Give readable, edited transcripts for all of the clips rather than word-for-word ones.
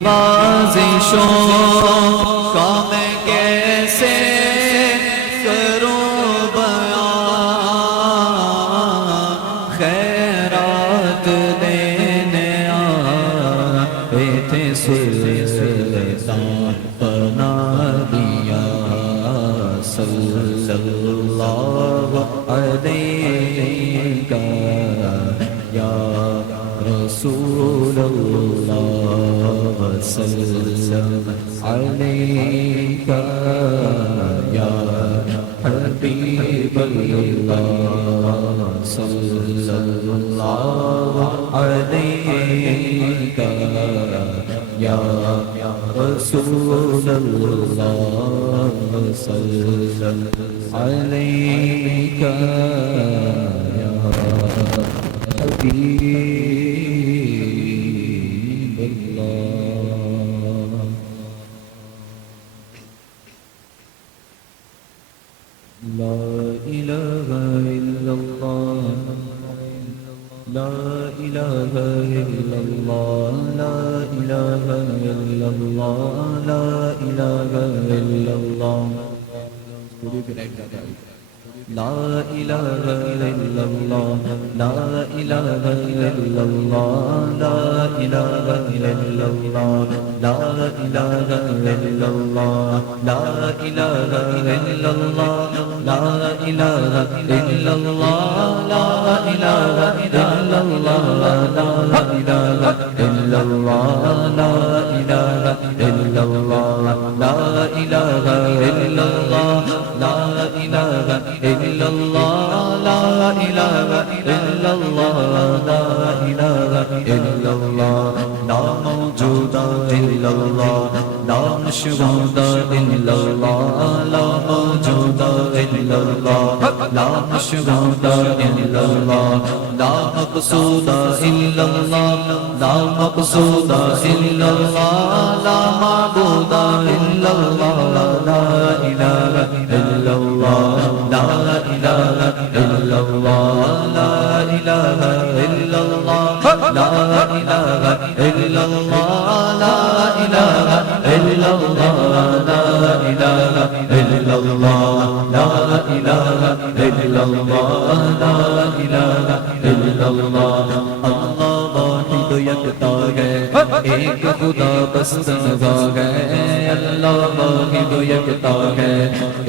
نوازشوں کا میں کیسے کروں بیان، خیرات دینے آئے تھے سلطان بنا دیا صلی اللہ علیہ یا رسول اللہ صلی اللہ علیہ یا حبیب اللہ صلی اللہ علیہ یا رسول اللہ صلی اللہ علیہ یا حبیب اللہ۔ لا الہ الا اللہ، لا الہ الا اللہ، لا الہ الا اللہ، لا الہ الا اللہ۔ لا الہ الا اللہ، لا الہ الا اللہ، لا الہ الا اللہ، لا الہ الا اللہ، لا الہ الا اللہ، لا الہ الا اللہ، لا الہ الا اللہ، لا الہ الا اللہ، لا الہ الا اللہ، لا الہ الا اللہ، لا الہ الا اللہ، لا الہ الا اللہ، لا الہ الا اللہ، لا موجود الا اللہ، لا مشہود الا اللہ، لا موجود الا اللہ، لا مشہود الا اللہ، لا مقصود الا اللہ، لا مقصود الا اللہ، لا معبود الا اللہ، لا الہ الا اللہ، لا الہ الا اللہ، لا الہ الا اللہ، لا الہ الا اللہ، لا الہ الا اللہ، لا الہ الا اللہ، لا الہ الا اللہ، لا الہ الا اللہ۔ اللہ واحد یکتا ہے، ایک خدا بس تنہا ہے، اللہ واحد یکتا ہے،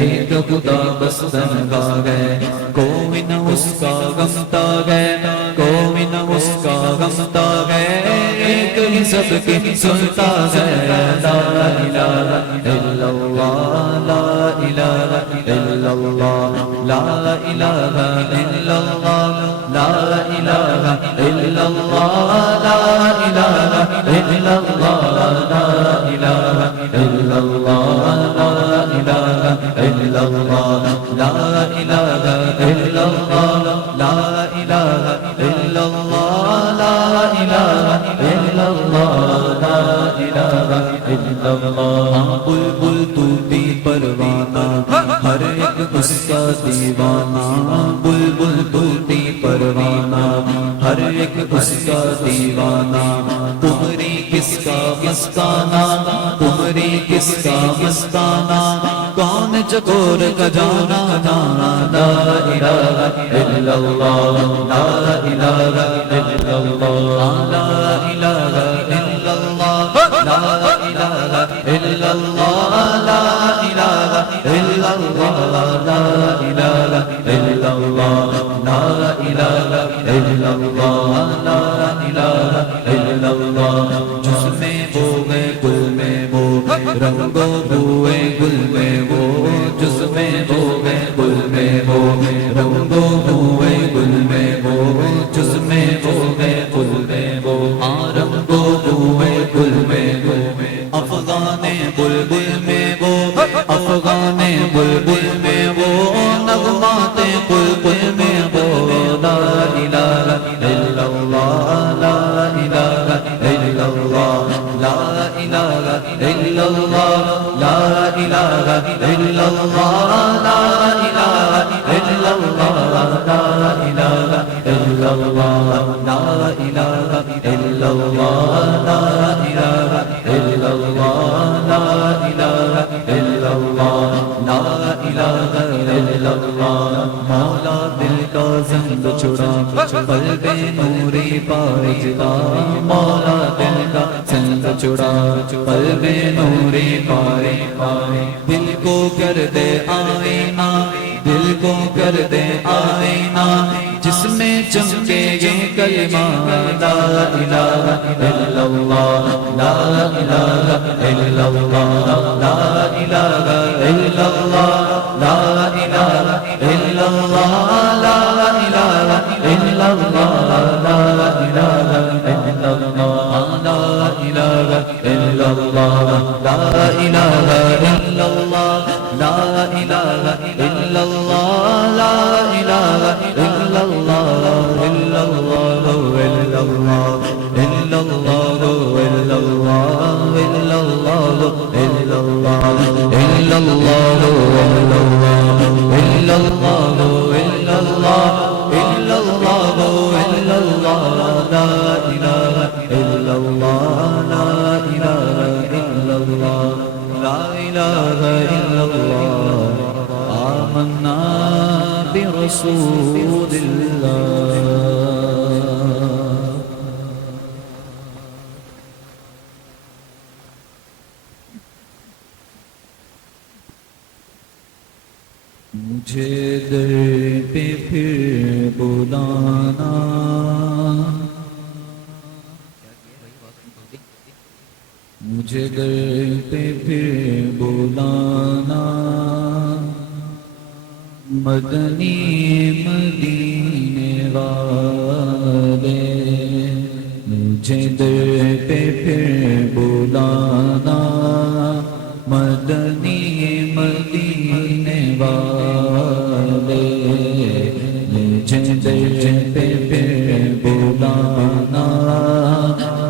ایک خدا بس تنہا ہے، کوئی نہ اس کا غمتا ہے، کوئی نہ اس کا غمتا ہے، ایک ہی سب کی سنتا ہے، لا الہ الا اللہ، لا الہ الا اللہ، لا الہ الا اللہ، لا الہ الا اللہ، لا الہ الا اللہ، لا الہ الا اللہ، لا الہ الا اللہ، لا الہ الا اللہ، لا الہ الا اللہ، لا الہ الا اللہ، لا الہ الا اللہ۔ بلبل طوطی پروانہ، ہر ایک اس کا دیوانہ، بلبل طوطی پروانہ، ہر ایک اس کا دیوانہ، تمہاری کس کا مستانہ، تمہاری کس کا مستانہ، کون چکور کا جانا، لا الہ الا اللہ، لا الہ الا اللہ، لا الہ الا اللہ، لا الہ الا اللہ، لا الہ الا اللہ، لا الہ الا اللہ، لا الہ الا اللہ، لا الہ الا اللہ۔ جس میں وہ ہے گل میں وہ، رنگوں بوئے گل میں وہ، جس میں وہ ہے گل میں وہ، رنگوں بوئے گل میں وہ، جس میں وہ ہے گل میں وہ، رنگوں بوئے گل میں وہ، افغان بلبل میں وہ، افغان بلبل میں وہ، نغمات بلبل میں وہ، لا الہ الا اللہ، لا الہ الا اللہ، لا الہ الا اللہ، لا الہ الا اللہ، لا الہ الا اللہ، لا الہ الا اللہ، لا الہ الا اللہ، لا الہ الا چھڑا قلب نوری پائے جلا مولا دل کا سنگ چھڑا قلب نوری پائے دل کو کر دے آئینہ دل کو کر دے آئینہ جس میں چمکے یہ کلمہ لا الہ الا اللہ لا الہ الا اللہ لا الہ الا اللہ لا الہ الا اللہ لا الہ الا اللہ لا الہ الا اللہ لا الہ الا اللہ لا الہ الا اللہ لا الہ الا اللہ لا الہ الا اللہ الا اللہ الا اللہ الا اللہ الا اللہ الا اللہ الا اللہ الا اللہ الا اللہ الا اللہ الا اللہ الا اللہ لا الہ الا اللہ لا الہ الا اللہ لا الہ الا اللہ آمنا برسول اللہ مجھے در پہ پھر بلانا مجھے در پہ پھر بلانا مدنی مدینے والے مجھے در پہ پھر بلانا مدنی مدینے والے مجھے در پہ پھر بلانا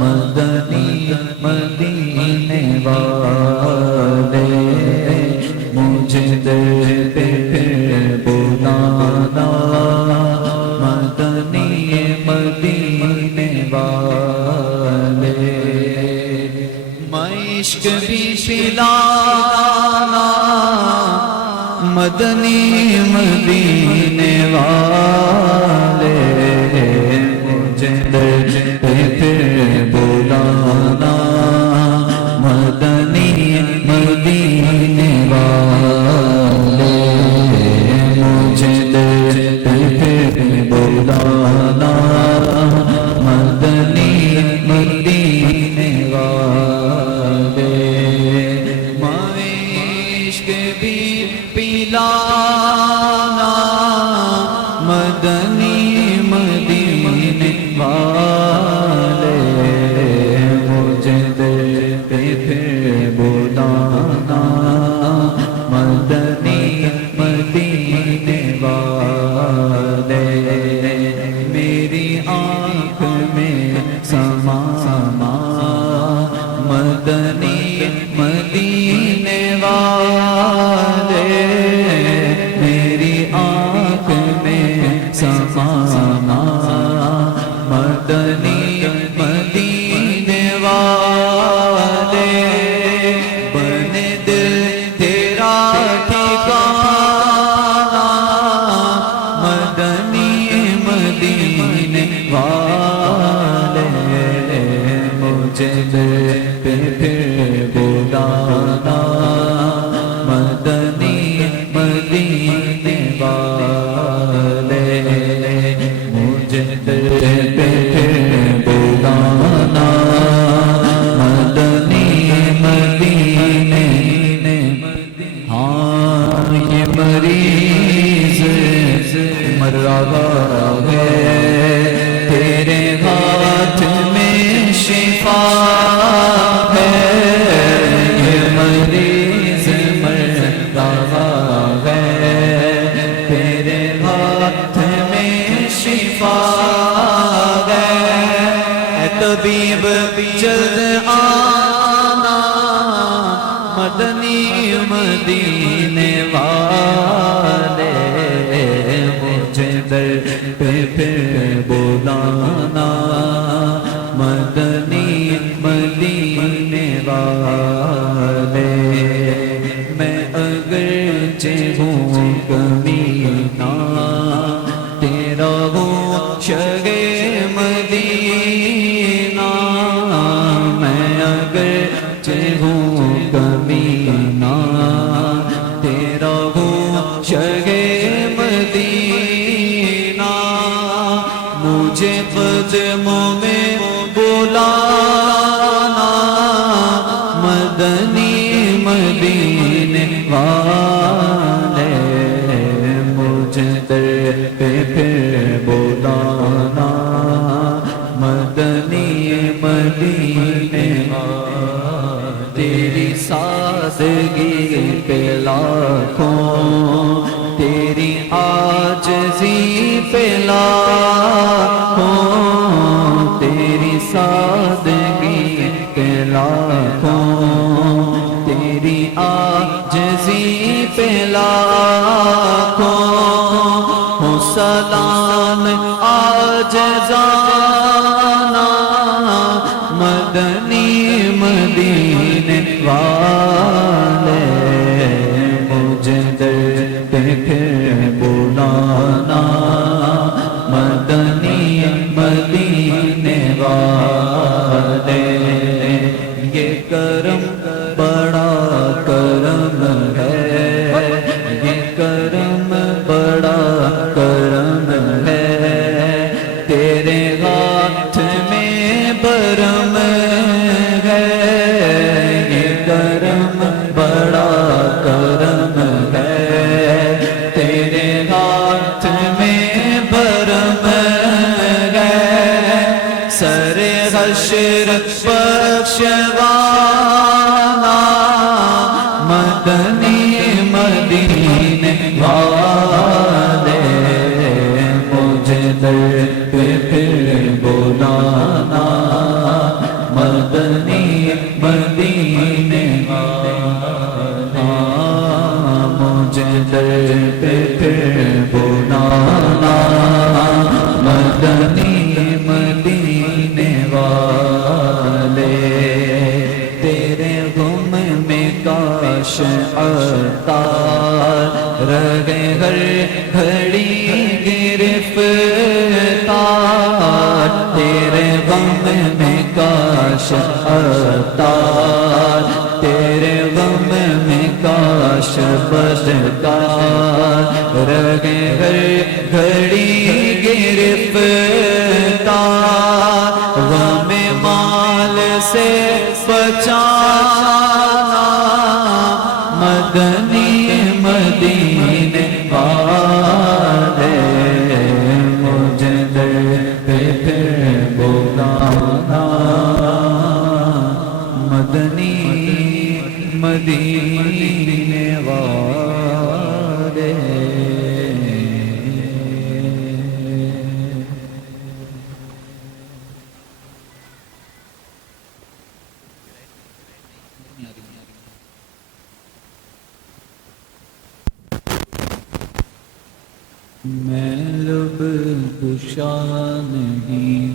مدنی مدینے والے مجھے در پہ پھر بلانا مدنی مدینے والے میں عشق بھی پلانا مدنی مدینے والے مجھے در پہ پھر بلانا مدنی مدینے والے مجھے در پہ پھر بلانا مدنی مدینے والے میں عشق بھی پلانا مدنی مدینے والے مجھے در پہ پھر بلانا مدنی مدینے والے میری آنکھ میں سمانا مدنی مدینے والے میری آنکھ میں سمانا مدنی مدینے والے بنے دل تیرا ٹھکانا مدنی مدینے والے مجھے در پہ پھر بلانا مدنی مدینے والے مجھے در پہ پھر بلانا مدنی مدینے ہاں یہ مریض مر رہا ہے تیرے ہاتھ میں شفا ہے یہ مریض مر رہا ہے تیرے ہاتھ میں شفا ہے اے طبیب جلد آنا مدنی مدینے والے مجھے در پہ پھر بلانا مدنی مدینے والے میں اگرچہ ہوں کمینہ تیرا ہوں بلانا مدنی مدینے والے مجھ در پہ پھر بلانا مدنی مدینے والے تیری سادگی پہ لاکھوں تیری عاجزی پہ لاکھوں تیری سادگی پہ لاکھوں تیری عاجزی پہ لاکھوں ہو سلام عاجزانہ مدنی مدینے والے مجھ در پہ پھر بلانا مدنی مدینے والے یہ کرم بڑا کرم ہے یہ کرم بڑا کرم ہے تیرے ہاتھ میں برم ہے یہ کرم بڑا کرم ہے تیرے ہاتھ میں برم ہے سر حشر بخشوانا مدنی مدینے والے مجھ در پہ پھر بلانا مدنی مدینے والے مجھ در پہ پھر بلانا مدنی مدینے والے تیرے غم میں کاش عطار رہے ہر گھڑی گرفتار تیرے غم میں کاش عطار تیرے غم میں کاش بدکار رہے ہر گھڑی گرفتار غم مال سے بچانا مدنی مدینے والے مجھ در پہ پھر بلانا مدنی مدینے والے میں لب کشا نہیں